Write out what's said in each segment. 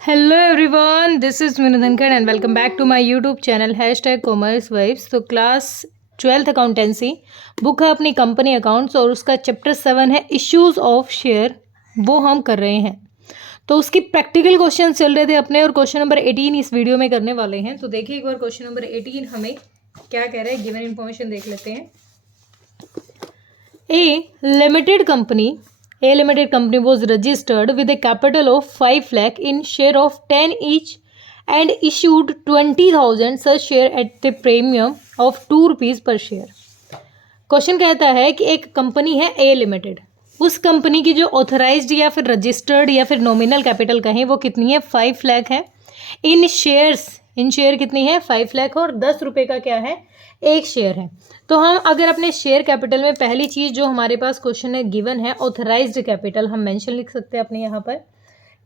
Hello everyone, this is Meenu Dhankhar and welcome back to my YouTube channel #commerce vibes. तो class 12th accountancy book है अपनी company accounts और उसका chapter 7 है issues of share, वो हम कर रहे हैं। तो उसकी प्रैक्टिकल क्वेश्चन चल रहे थे अपने और क्वेश्चन नंबर 18 इस वीडियो में करने वाले हैं। तो देखिए एक बार क्वेश्चन नंबर 18 हमें क्या कह रहा है, गिवन इन्फॉर्मेशन देख लेते हैं। A limited company was registered with a capital of 5 lakh in share of 10 each and issued 20,000 such share at the premium of 2 rupees per share। Question कहता है कि एक कंपनी है ए लिमिटेड, उस कंपनी की जो ऑथराइज्ड या फिर रजिस्टर्ड या फिर नॉमिनल कैपिटल कहें वो कितनी है, 5 लाख है। इन शेयर कितनी है, 5 लाख और 10 रुपये का क्या है, एक शेयर है। तो हम अगर अपने शेयर कैपिटल में पहली चीज़ जो हमारे पास क्वेश्चन है गिवन है ऑथराइज्ड कैपिटल, हम मेंशन लिख सकते हैं अपने यहाँ पर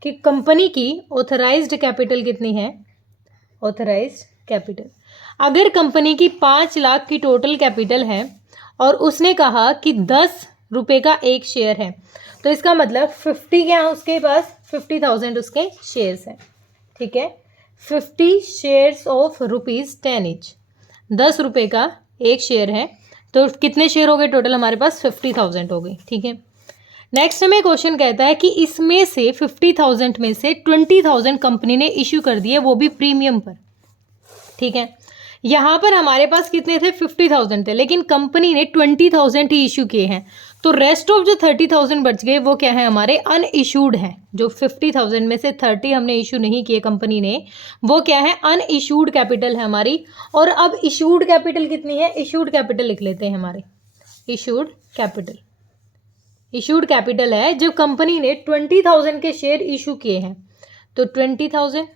कि कंपनी की ऑथराइज्ड कैपिटल कितनी है, ऑथराइज्ड कैपिटल। अगर कंपनी की 5 लाख की टोटल कैपिटल है और उसने कहा कि 10 रुपये का एक शेयर है, तो इसका मतलब 50 क्या है उसके पास, 50,000 उसके शेयर्स हैं। ठीक है, 50 शेयर्स ऑफ ₹10 ईच, 10 रुपये का एक शेयर है। तो कितने शेयर हो गए टोटल हमारे पास, 50,000 हो गई। ठीक है, नेक्स्ट हमें क्वेश्चन कहता है कि इसमें से 50,000 में से 20,000 कंपनी ने इश्यू कर दिए, वो भी प्रीमियम पर। ठीक है, यहाँ पर हमारे पास कितने थे, 50,000 थे, लेकिन कंपनी ने 20,000 ही इशू किए हैं। तो रेस्ट ऑफ जो 30,000 बच गए वो क्या है, हमारे अनइशूड हैं। जो 50,000 में से 30 हमने इशू नहीं किए कंपनी ने, वो क्या है, अनइशूड कैपिटल है हमारी। और अब इशूड कैपिटल कितनी है, इशूड कैपिटल लिख लेते हैं हमारे, इशूड कैपिटल है जो कंपनी ने 20,000 के शेयर इशू किए हैं। तो 20,000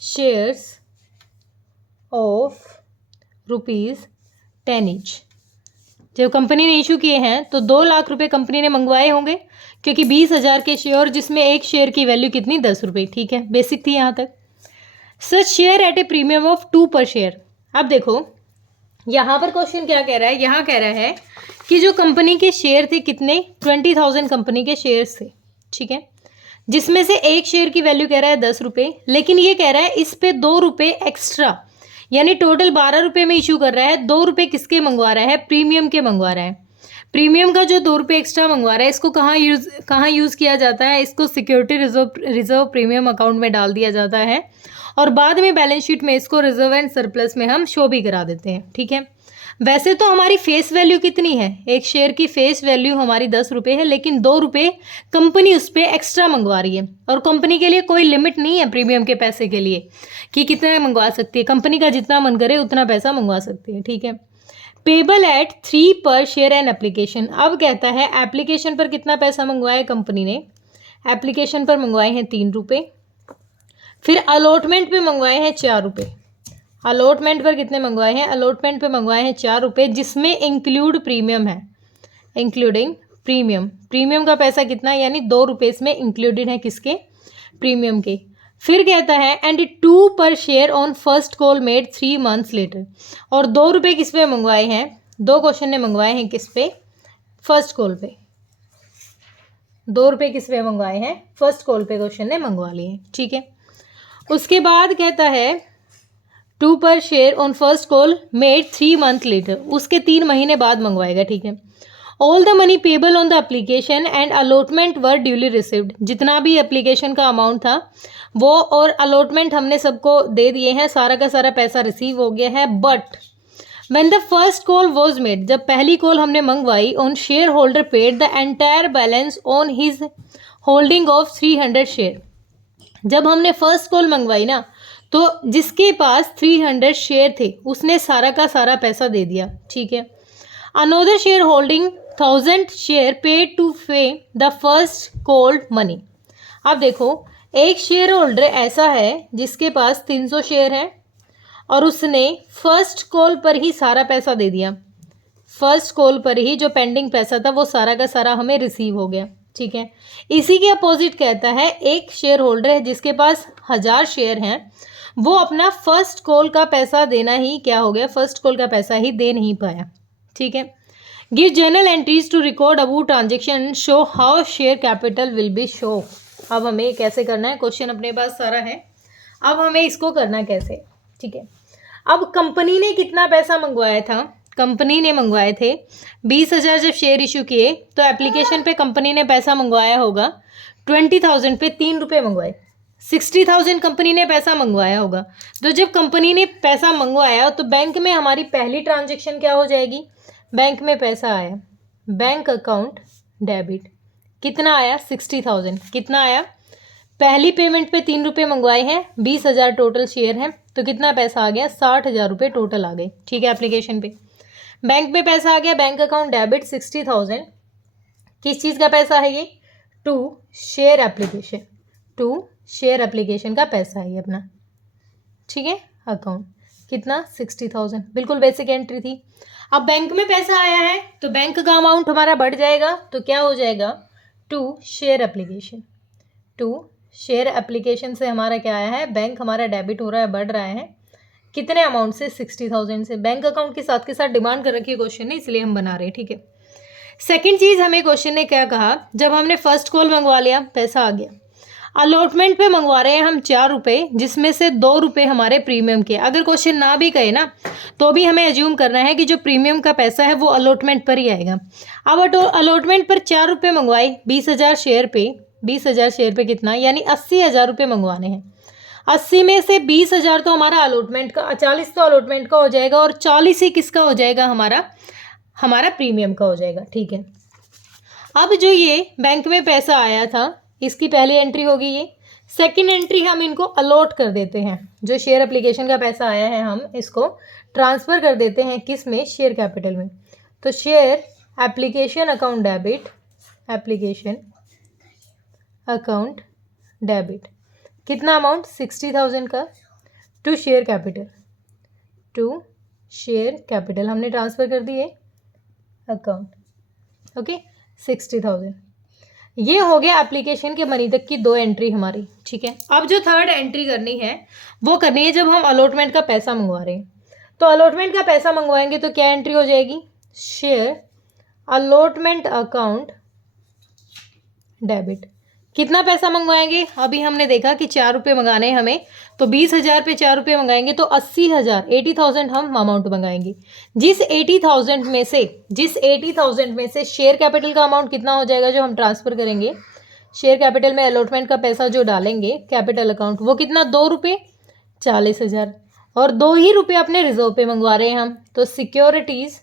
शेयर्स ऑफ ₹10 ईच जब कंपनी ने इशू किए हैं तो 2 लाख रुपए कंपनी ने मंगवाए होंगे, क्योंकि 20,000 के शेयर जिसमें एक शेयर की वैल्यू कितनी, 10 रुपये। ठीक है, बेसिक थी यहाँ तक। सच share eight A premium of 2 पर शेयर। अब देखो यहाँ पर क्वेश्चन क्या कह रहा है, यहाँ कह रहा है कि जो कंपनी के शेयर थे कितने, 20,000 कंपनी के शेयर्स थे। ठीक है, जिसमें से एक शेयर की वैल्यू कह रहा है 10 रुपये, लेकिन ये कह रहा है इस पे 2 रुपये एक्स्ट्रा, यानी टोटल 12 रुपये में इशू कर रहा है। 2 रुपये किसके मंगवा रहा है, प्रीमियम के मंगवा रहा है। प्रीमियम का जो 2 रुपये एक्स्ट्रा मंगवा रहा है, इसको कहाँ यूज़ किया जाता है, इसको सिक्योरिटी रिजर्व प्रीमियम अकाउंट में डाल दिया जाता है और बाद में बैलेंस शीट में इसको रिजर्व एंड सरप्लस में हम शो भी करा देते हैं। ठीक है, वैसे तो हमारी फेस वैल्यू कितनी है, एक शेयर की फेस वैल्यू हमारी 10 रुपये है, लेकिन 2 रुपये कंपनी उस पर एक्स्ट्रा मंगवा रही है। और कंपनी के लिए कोई लिमिट नहीं है प्रीमियम के पैसे के लिए कि कितना मंगवा सकती है, कंपनी का जितना मन करे उतना पैसा मंगवा सकती है। ठीक है, पेबल एट 3 पर शेयर एंड एप्लीकेशन। अब कहता है एप्लीकेशन पर कितना पैसा मंगवाया कंपनी ने, एप्लीकेशन पर मंगवाए हैं 3 रुपये, फिर अलॉटमेंट पे मंगवाए हैं 4 रुपये। अलॉटमेंट पर कितने मंगवाए हैं, अलॉटमेंट पे मंगवाए हैं 4 रुपये, जिसमें इंक्लूड प्रीमियम है, इंक्लूडिंग प्रीमियम का पैसा कितना, यानी 2 रुपये इसमें इंक्लूडेड है, किसके, प्रीमियम के। फिर कहता है एंड 2 पर share on first call made 3 months later. और 2 रुपये किस पे मंगवाए हैं, 2 क्वेश्चन ने मंगवाए हैं किस पे, फर्स्ट कॉल पे। 2 रुपये किस पे मंगवाए हैं, फर्स्ट कॉल पे क्वेश्चन ने मंगवा लिए। ठीक है, उसके बाद कहता है 2 पर share on first call made 3 month later, उसके 3 महीने बाद मंगवाएगा। ठीक है, all the money payable on the application and allotment were duly received. जितना भी एप्लीकेशन का अमाउंट था वो और अलॉटमेंट हमने सबको दे दिए हैं, सारा का सारा पैसा रिसीव हो गया है। But when the first call was made, जब पहली कॉल हमने मंगवाई, on share holder paid the entire balance on his holding of 300 share. जब हमने फर्स्ट कॉल मंगवाई ना, तो जिसके पास 300 शेयर थे उसने सारा का सारा पैसा दे दिया। ठीक है, another share holding 1000 share paid to pay the first called money. अब देखो एक शेयर होल्डर ऐसा है जिसके पास 300 शेयर है और उसने फर्स्ट कॉल पर ही सारा पैसा दे दिया, फर्स्ट कॉल पर ही जो पेंडिंग पैसा था वो सारा का सारा हमें रिसीव हो गया। ठीक है, इसी के अपोजिट कहता है एक शेयर होल्डर है जिसके पास 1000 शेयर हैं, वो अपना फर्स्ट कॉल का पैसा देना ही क्या हो गया, फर्स्ट कॉल का पैसा ही दे नहीं पाया। ठीक है, give journal entries to record about transaction, show how share capital will be show. अब हमें कैसे करना है, क्वेश्चन अपने पास सारा है, अब हमें इसको करना कैसे, ठीक है। अब कंपनी ने कितना पैसा मंगवाया था, कंपनी ने मंगवाए थे 20,000 जब शेयर इशू किए तो एप्लीकेशन पे कंपनी ने पैसा मंगवाया होगा 20,000 पे 3 रुपये मंगवाए, 60,000 कंपनी ने पैसा मंगवाया होगा। तो जब कंपनी ने पैसा मंगवाया तो बैंक में हमारी पहली ट्रांजेक्शन क्या हो जाएगी, बैंक में पैसा आया, बैंक अकाउंट डेबिट, कितना आया 60,000, कितना आया, पहली पेमेंट पे 3 रुपये मंगवाए हैं, 20,000 टोटल शेयर हैं, तो कितना पैसा आ गया 60,000 रुपये टोटल आ गए, ठीक है। एप्लीकेशन पे बैंक में पैसा आ गया, बैंक अकाउंट डेबिट 60,000, किस चीज़ का पैसा है ये, to share application, to share application का पैसा है ये अपना, ठीक है। अकाउंट कितना 60,000, बिल्कुल बेसिक एंट्री थी। अब बैंक में पैसा आया है तो बैंक का अमाउंट हमारा बढ़ जाएगा, तो क्या हो जाएगा, to share application, to share application से हमारा क्या आया है, बैंक हमारा डेबिट हो रहा है, बढ़ रहा है, कितने अमाउंट से 60,000 से, बैंक अकाउंट के साथ डिमांड कर रखी है क्वेश्चन ने, इसलिए हम बना रहे हैं, ठीक है। सेकंड चीज़ हमें क्वेश्चन ने क्या कहा, जब हमने फर्स्ट कॉल मंगवा लिया पैसा आ गया, अलॉटमेंट पे मंगवा रहे हैं हम 4 रुपये, जिसमें से 2 रुपये हमारे प्रीमियम के, अगर क्वेश्चन ना भी कहे ना तो भी हमें एज्यूम करना है कि जो प्रीमियम का पैसा है वो अलॉटमेंट पर ही आएगा। अब अलॉटमेंट पर 4 रुपये मंगवाए 20,000 शेयर पे, 20,000 शेयर पे कितना, यानी 80,000 रुपये मंगवाने हैं, 80 में से 20,000 तो हमारा अलॉटमेंट का, 40 तो अलॉटमेंट का हो जाएगा और 40 ही किसका हो जाएगा, हमारा प्रीमियम का हो जाएगा, ठीक है। अब जो ये बैंक में पैसा आया था इसकी पहली एंट्री होगी ये, सेकंड एंट्री हम इनको अलॉट कर देते हैं, जो शेयर एप्लीकेशन का पैसा आया है हम इसको ट्रांसफ़र कर देते हैं किस में, शेयर कैपिटल में। तो share application account debit, application account debit, कितना अमाउंट 60,000 का, to share capital, to share capital हमने ट्रांसफ़र कर दिए अकाउंट, ओके 60,000। ये हो गया एप्लीकेशन के मनी तक की 2 एंट्री हमारी, ठीक है। अब जो थर्ड एंट्री करनी है वो करनी है जब हम अलॉटमेंट का पैसा मंगवा रहे हैं, तो अलॉटमेंट का पैसा मंगवाएंगे तो क्या एंट्री हो जाएगी, शेयर अलॉटमेंट अकाउंट डेबिट, कितना पैसा मंगवाएंगे, अभी हमने देखा कि 4 रुपये मंगाने हैं हमें, तो 20,000 पे 4 रुपये मंगाएंगे तो 80,000, 80,000 हम अमाउंट मंगाएंगे, जिस 80,000 में से शेयर कैपिटल का अमाउंट कितना हो जाएगा जो हम ट्रांसफ़र करेंगे, शेयर कैपिटल में अलॉटमेंट का पैसा जो डालेंगे कैपिटल अकाउंट, वो कितना 2 रुपये 40,000, और 2 ही रुपये अपने रिजर्व पे मंगवा रहे हैं हम, तो सिक्योरिटीज़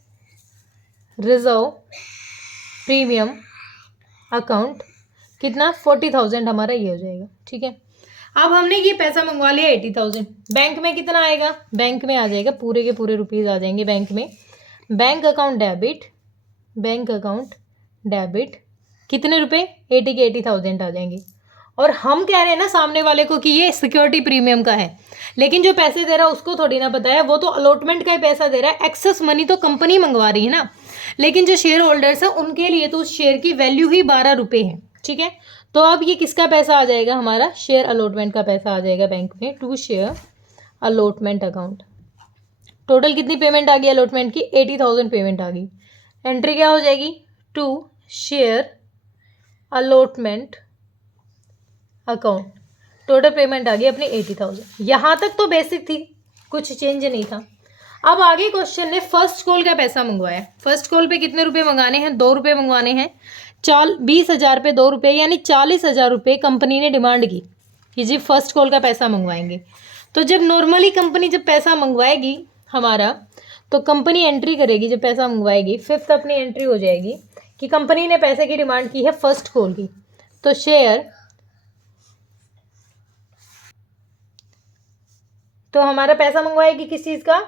रिजर्व प्रीमियम अकाउंट कितना 40,000 हमारा ये हो जाएगा, ठीक है। अब हमने ये पैसा मंगवा लिया 80,000, बैंक में कितना आएगा, बैंक में आ जाएगा पूरे के पूरे रुपीज़ आ जाएंगे बैंक में, bank account debit, bank account debit, कितने रुपए 80 के 80,000 आ जाएंगे। और हम कह रहे हैं ना सामने वाले को कि ये सिक्योरिटी प्रीमियम का है, लेकिन जो पैसे दे रहा है उसको थोड़ी ना पता है, वो तो अलॉटमेंट का ही पैसा दे रहा है, एक्सेस मनी तो कंपनी मंगवा रही है ना, लेकिन जो शेयर होल्डर्स है उनके लिए तो उस शेयर की वैल्यू ही 12 रुपये है, ठीक है। तो अब ये किसका पैसा आ जाएगा, हमारा शेयर अलॉटमेंट का पैसा आ जाएगा बैंक में, to share allotment account. Total कितनी पेमेंट आ गई अलॉटमेंट की, 80,000 पेमेंट आ गई, एंट्री क्या हो जाएगी, to share allotment account, total payment आ गई अपनी 80,000। यहाँ तक तो बेसिक थी, कुछ चेंज नहीं था। अब आगे क्वेश्चन ने फर्स्ट कॉल का पैसा मंगवाया, फर्स्ट कॉल पे कितने रुपए मंगाने हैं, 2 रुपये मंगवाने हैं, 20,000 पे 2 रुपये यानी 40,000 रुपये कंपनी ने डिमांड की कि जी फर्स्ट कॉल का पैसा मंगवाएंगे। तो जब नॉर्मली कंपनी जब पैसा मंगवाएगी हमारा, तो कंपनी एंट्री करेगी जब पैसा मंगवाएगी, फिफ्थ अपनी एंट्री हो जाएगी कि कंपनी ने पैसे की डिमांड की है फर्स्ट कॉल की, तो शेयर, तो हमारा पैसा मंगवाएगी किस चीज़ का,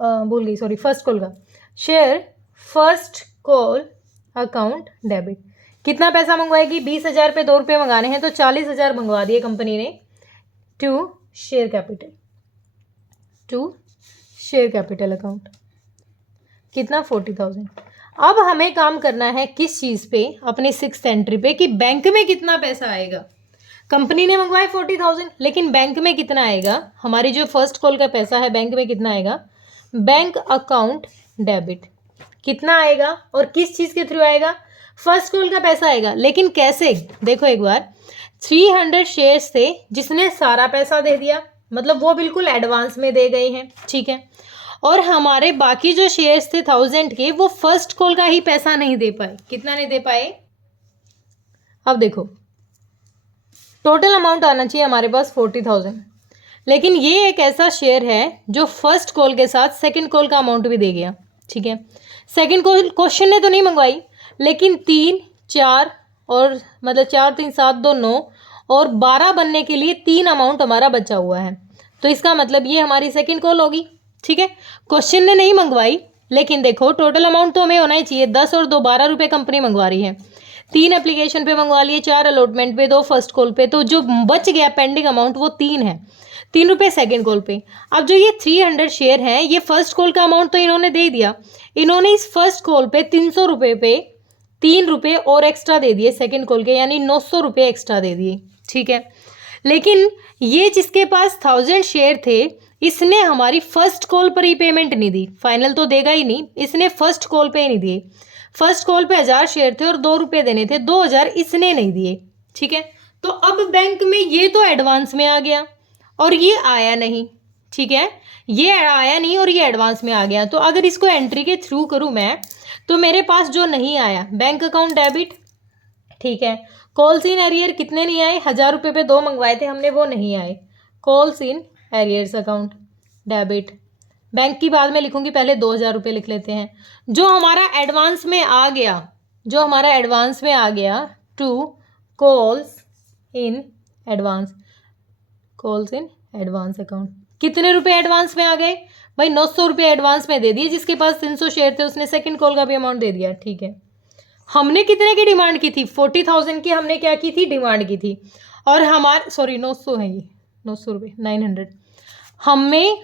भूल गई सॉरी, फर्स्ट कॉल का, share first call account debit, कितना पैसा मंगवाएगी, 20,000 पे 2 रुपये मंगाने हैं तो 40,000 मंगवा दिए कंपनी ने, to share capital, to share capital account, कितना 40,000। अब हमें काम करना है किस चीज़ पे, अपने 6th एंट्री पे कि बैंक में कितना पैसा आएगा। कंपनी ने मंगवाए 40,000, लेकिन बैंक में कितना आएगा, हमारी जो फर्स्ट कॉल का पैसा है बैंक में कितना आएगा, बैंक अकाउंट डेबिट, कितना आएगा और किस चीज़ के थ्रू आएगा, फर्स्ट कॉल का पैसा आएगा। लेकिन कैसे, देखो एक बार, 300 शेयर्स थे जिसने सारा पैसा दे दिया, मतलब वो बिल्कुल एडवांस में दे गए हैं, ठीक है। और हमारे बाकी जो शेयर्स थे 1000 के, वो फर्स्ट कॉल का ही पैसा नहीं दे पाए। कितना नहीं दे पाए? अब देखो, टोटल अमाउंट आना चाहिए हमारे पास 40,000, लेकिन ये एक ऐसा शेयर है जो फर्स्ट कॉल के साथ सेकंड कॉल का अमाउंट भी दे गया, ठीक है। सेकंड कॉल क्वेश्चन ने तो नहीं मंगवाई, लेकिन 3, 4 और मतलब 4, 3, 7, 2, 9 और 12 बनने के लिए 3 अमाउंट हमारा बचा हुआ है। तो इसका मतलब ये हमारी सेकंड कॉल होगी, ठीक है। क्वेश्चन ने नहीं मंगवाई, लेकिन देखो टोटल अमाउंट तो हमें होना ही चाहिए। 10 और 2 12 रुपये कंपनी मंगवा रही है। 3 एप्लीकेशन पे मंगवा लिए, 4 अलॉटमेंट पे, 2 फर्स्ट कॉल पे, तो जो बच गया पेंडिंग अमाउंट वो 3 है। 3 रुपये सेकेंड कॉल पे। अब जो ये 300 शेयर हैं, ये फर्स्ट कॉल का अमाउंट तो इन्होंने दे दिया। इन्होंने इस फर्स्ट कॉल पे 300 रुपये पे 3 रुपये और एक्स्ट्रा दे दिए सेकेंड कॉल के, यानी 900 रुपये एक्स्ट्रा दे दिए, ठीक है। लेकिन ये जिसके पास 1000 शेयर थे, इसने हमारी फर्स्ट कॉल पर ही पेमेंट नहीं दी। फाइनल तो देगा ही नहीं, इसने फर्स्ट कॉल पे ही नहीं दिए। फर्स्ट कॉल पे 1000 शेयर थे और 2 रुपये देने थे, 2000 इसने नहीं दिए, ठीक है। तो अब बैंक में ये तो एडवांस में आ गया और ये आया नहीं, ठीक है। ये आया नहीं और ये एडवांस में आ गया। तो अगर इसको एंट्री के थ्रू करूँ मैं, तो मेरे पास जो नहीं आया, बैंक अकाउंट डेबिट, ठीक है। कॉल्स इन एरियर कितने नहीं आए? 1000 रुपये पे 2 मंगवाए थे हमने, वो नहीं आए। Calls in arrears account debit, bank की बाद में लिखूंगी, पहले 2000 रुपये लिख लेते हैं। जो हमारा एडवांस में आ गया, जो हमारा एडवांस में आ गया to calls in advance, calls in advance account, कितने रुपए एडवांस में आ गए भाई? 900 रुपये एडवांस में दे दिए। जिसके पास 300 शेयर थे उसने सेकंड कॉल का भी अमाउंट दे दिया, ठीक है। हमने कितने की डिमांड की थी? 40,000 की हमने क्या की थी? डिमांड की थी। और हमारे, सॉरी 900 है ये, 900 रुपये, 900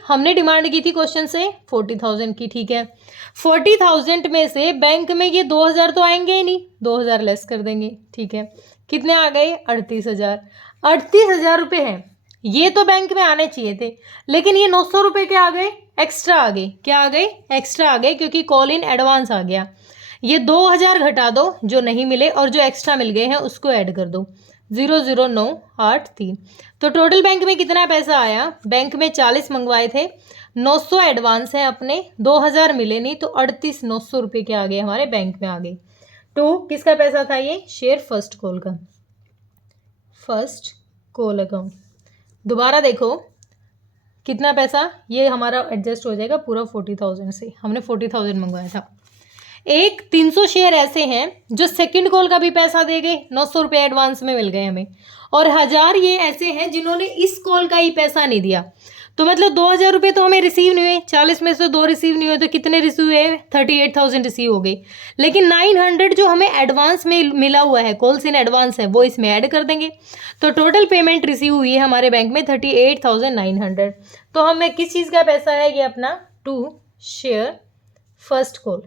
हमने डिमांड की थी क्वेश्चन से 40,000 की, ठीक है। 40,000 में से बैंक में ये 2000 तो आएंगे ही नहीं, 2000 लेस कर देंगे, ठीक है। कितने आ गए? 38,000। 38,000 रुपये हैं, ये तो बैंक में आने चाहिए थे, लेकिन ये 900 रुपये क्या आ गए? एक्स्ट्रा आ गए। क्या आ गए? एक्स्ट्रा आ गए, क्योंकि कॉल इन एडवांस आ गया। ये 2000 घटा दो जो नहीं मिले, और जो एक्स्ट्रा मिल गए हैं उसको ऐड कर दो, 00983। तो टोटल बैंक में कितना पैसा आया? बैंक में 40 मंगवाए थे, 900 एडवांस है अपने, 2000 मिले नहीं, तो 38,900 रुपये के आ गए हमारे बैंक में आ गए। तो किसका पैसा था ये? शेयर फर्स्ट कॉल का, फर्स्ट कॉल अकाउंट। दोबारा देखो कितना पैसा, ये हमारा एडजस्ट हो जाएगा पूरा 40,000 से, हमने 40,000 मंगवाया था। एक 300 शेयर ऐसे हैं जो सेकंड कॉल का भी पैसा दे गए, 900 रुपये एडवांस में मिल गए हमें, और 1000 ये ऐसे हैं जिन्होंने इस कॉल का ही पैसा नहीं दिया। तो मतलब 2000 रुपये तो हमें रिसीव नहीं हुए, 40 में से 2 रिसीव नहीं हुए, तो कितने रिसीव हुए? 38,000 रिसीव हो गई। लेकिन 900 जो हमें एडवांस में मिला हुआ है, कॉल्स इन एडवांस है, वो इसमें ऐड कर देंगे। तो टोटल पेमेंट रिसीव हुई है हमारे बैंक में 38,900। तो हमें किस चीज़ का पैसा है ये अपना? To share first call.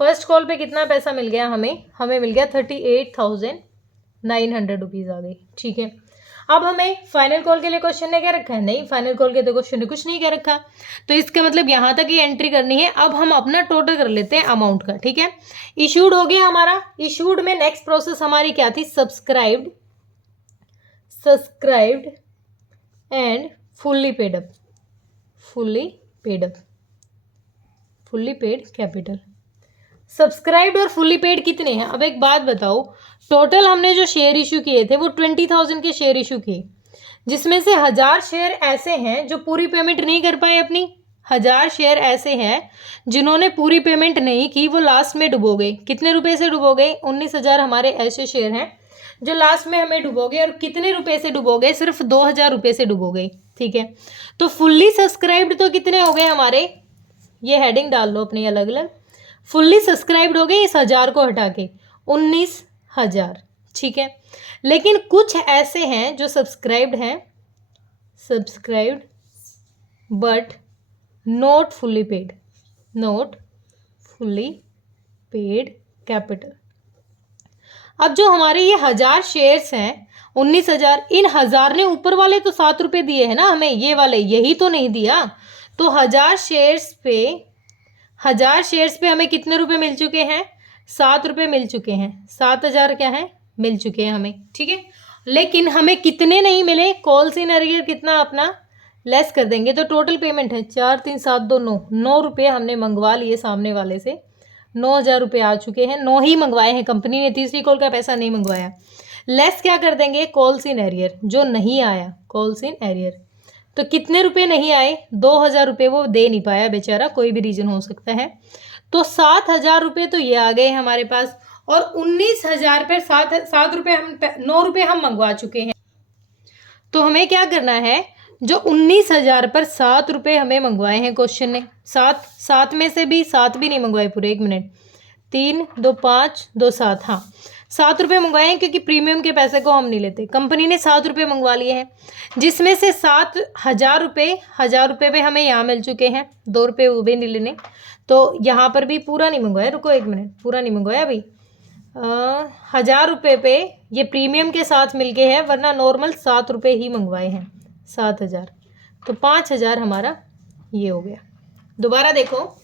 First call पे कितना पैसा मिल गया हमें मिल गया 38,900 रुपीज़ आ गई, ठीक है। अब हमें फाइनल कॉल के लिए क्वेश्चन ने क्या रखा है? नहीं, फाइनल कॉल के तो क्वेश्चन ने कुछ नहीं क्या रखा। तो इसका मतलब यहाँ तक ही एंट्री करनी है। अब हम अपना टोटल कर लेते हैं अमाउंट का, ठीक है। इशूड हो गया हमारा। इशूड में नेक्स्ट प्रोसेस हमारी क्या थी? Subscribed and fully paid up, fully paid capital. Subscribed और फुल्ली पेड कितने हैं? अब एक बात बताओ, टोटल हमने जो शेयर इशू किए थे वो 20,000 के शेयर इशू किए, जिसमें से 1000 शेयर ऐसे हैं जो पूरी पेमेंट नहीं कर पाए अपनी। 1000 शेयर ऐसे हैं जिन्होंने पूरी पेमेंट नहीं की, वो लास्ट में डुबो गए। कितने रुपए से डुबो गए? 19,000 हमारे ऐसे शेयर हैं जो लास्ट में हमें डुबो गए। और कितने रुपए से डुबो गए? सिर्फ 2,000 रुपये से डुबो गए, ठीक है। तो फुल्ली सब्सक्राइब्ड तो कितने हो गए हमारे? ये हेडिंग डाल लो अपनी अलग अलग। फुल्ली सब्सक्राइब्ड हो गए इस 1000 को हटा के, 19,000, ठीक है। लेकिन कुछ ऐसे हैं जो सब्सक्राइब्ड हैं, subscribed but not fully paid, not fully paid capital. अब जो हमारे ये 1000 शेयर्स हैं, 19,000, इन 1000 ने ऊपर वाले तो 7 रुपये दिए हैं ना हमें, ये वाले यही तो नहीं दिया। तो 1000 शेयर्स पे हमें कितने रुपए मिल चुके हैं? ₹7 मिल चुके हैं, 7,000 क्या है मिल चुके हैं हमें, ठीक है। लेकिन हमें कितने नहीं मिले, कॉल्स इन एरियर कितना अपना लेस कर देंगे तो टोटल पेमेंट है 4 3 7 2 9, ₹9 हमने मंगवा लिए सामने वाले से, 9,000 रुपये आ चुके हैं, 9 ही मंगवाए हैं कंपनी ने, तीसरी कॉल का पैसा नहीं मंगवाया। लेस क्या कर देंगे, कॉल्स इन एरियर जो नहीं आया, कॉल्स इन एरियर। तो कितने रुपए नहीं आए, 2,000 रुपये वो दे नहीं पाया बेचारा, कोई भी रीज़न हो सकता है। तो 7,000 रुपये तो ये आ गए हमारे पास, और 19,000 पर 9 रुपये हम मंगवा चुके हैं। तो हमें क्या करना है, जो 19,000 पर 7 रुपये हमें मंगवाए हैं क्वेश्चन ने, 7 में से भी 7 भी नहीं मंगवाए पूरे, 1 मिनट, 3 2 5 2 7, हाँ 7 रुपये मंगवाए हैं, क्योंकि प्रीमियम के पैसे को हम नहीं लेते। कंपनी ने 7 रुपये मंगवा लिए हैं, जिसमें से 7,000 रुपये, 1,000 रुपये पे हमें यहाँ मिल चुके हैं, 2 रुपये वो भी नहीं लेने। तो यहाँ पर भी पूरा नहीं मंगवाया, रुको 1 मिनट, पूरा नहीं मंगवाया अभी। 1,000 रुपये पे ये प्रीमियम के साथ मिलके है, वरना नॉर्मल 7 रुपये ही मंगवाए हैं, 7,000। तो 5,000 हमारा ये हो गया। दोबारा देखो,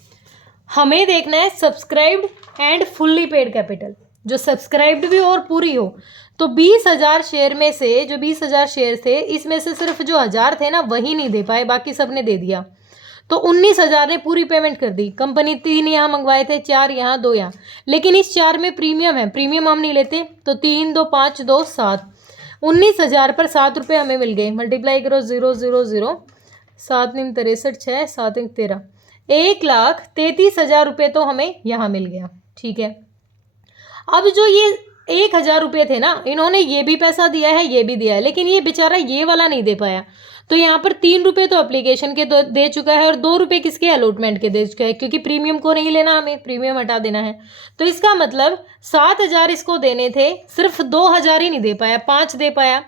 हमें देखना है subscribed and fully paid capital, जो सब्सक्राइब्ड भी और पूरी हो। तो 20,000 शेयर में से, जो 20,000 शेयर थे, इसमें से सिर्फ जो 1,000 थे ना वही नहीं दे पाए, बाकी सब ने दे दिया। तो 19,000 ने पूरी पेमेंट कर दी। कंपनी 3 यहाँ मंगवाए थे, 4 यहाँ, 2 यहाँ, लेकिन इस 4 में प्रीमियम है, प्रीमियम हम नहीं लेते। तो 3 2 5 2 7, 19,000 पर 7 रुपये हमें मिल गए। मल्टीप्लाई करो, 0 0 0, 7 9 63, 6 7 1 13, 1,33,000 रुपये तो हमें यहाँ मिल गया, ठीक है। अब जो ये 1,000 रुपये थे ना, इन्होंने ये भी पैसा दिया है, ये भी दिया है, लेकिन ये बेचारा ये वाला नहीं दे पाया। तो यहाँ पर 3 रुपये तो एप्लीकेशन के दे चुका है, और 2 रुपये किसके, अलॉटमेंट के दे चुका है, क्योंकि प्रीमियम को नहीं लेना, हमें प्रीमियम हटा देना है। तो इसका मतलब 7,000 इसको देने थे, सिर्फ 2,000 ही नहीं दे पाया, 5 दे पाया।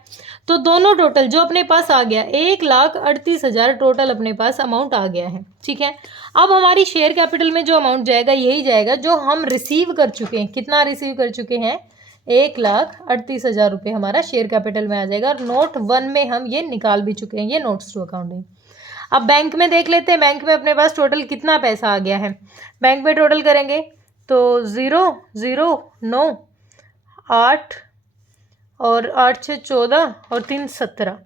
तो दोनों टोटल जो अपने पास आ गया, 1,38,000 टोटल अपने पास अमाउंट आ गया है, ठीक है। अब हमारी शेयर कैपिटल में जो अमाउंट जाएगा, यही जाएगा जो हम रिसीव कर चुके हैं। कितना रिसीव कर चुके हैं, 1,38,000 रुपये हमारा शेयर कैपिटल में आ जाएगा, और नोट 1 में हम ये निकाल भी चुके हैं, ये नोट्स टू अकाउंटिंग। अब बैंक में देख लेते हैं, बैंक में अपने पास टोटल कितना पैसा आ गया है। बैंक में टोटल करेंगे तो 0 0 9 8 और 8 6 14 और 3 17,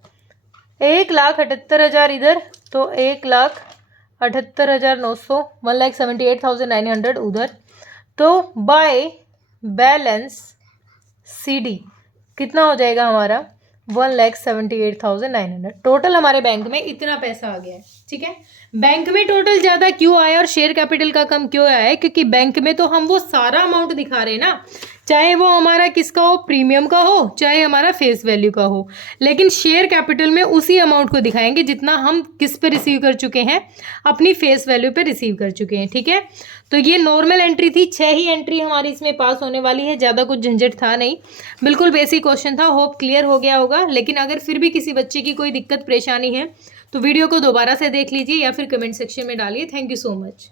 1,78,000 इधर, तो 1,78,900, 1,78,900 उधर। तो बाय बैलेंस CD कितना हो जाएगा हमारा, 1,78,900। टोटल हमारे बैंक में इतना पैसा आ गया है, ठीक है। बैंक में टोटल ज़्यादा क्यों आया और शेयर कैपिटल का कम क्यों आया है, क्योंकि बैंक में तो हम वो सारा अमाउंट दिखा रहे हैं ना, चाहे वो हमारा किसका हो, प्रीमियम का हो, चाहे हमारा फेस वैल्यू का हो। लेकिन शेयर कैपिटल में उसी अमाउंट को दिखाएंगे जितना हम किस पे रिसीव कर चुके हैं, अपनी फेस वैल्यू पे रिसीव कर चुके हैं, ठीक है। तो ये नॉर्मल एंट्री थी, 6 ही एंट्री हमारी इसमें पास होने वाली है, ज़्यादा कुछ झंझट था नहीं, बिल्कुल बेसिक क्वेश्चन था। होप क्लियर हो गया होगा। लेकिन अगर फिर भी किसी बच्चे की कोई दिक्कत परेशानी है तो वीडियो को दोबारा से देख लीजिए, या फिर कमेंट सेक्शन में डालिए। Thank you so much.